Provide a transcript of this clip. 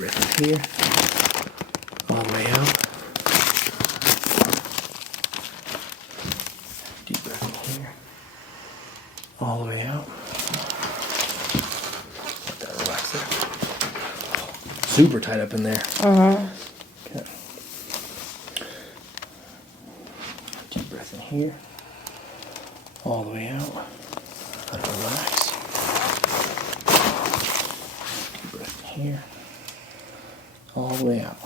breath in here, all the way out. Deep breath in here, all the way out. Let that relax there. Super tight up in there. Okay. Deep breath in here, all the way out. Let it relax. Deep breath in here, all the way out.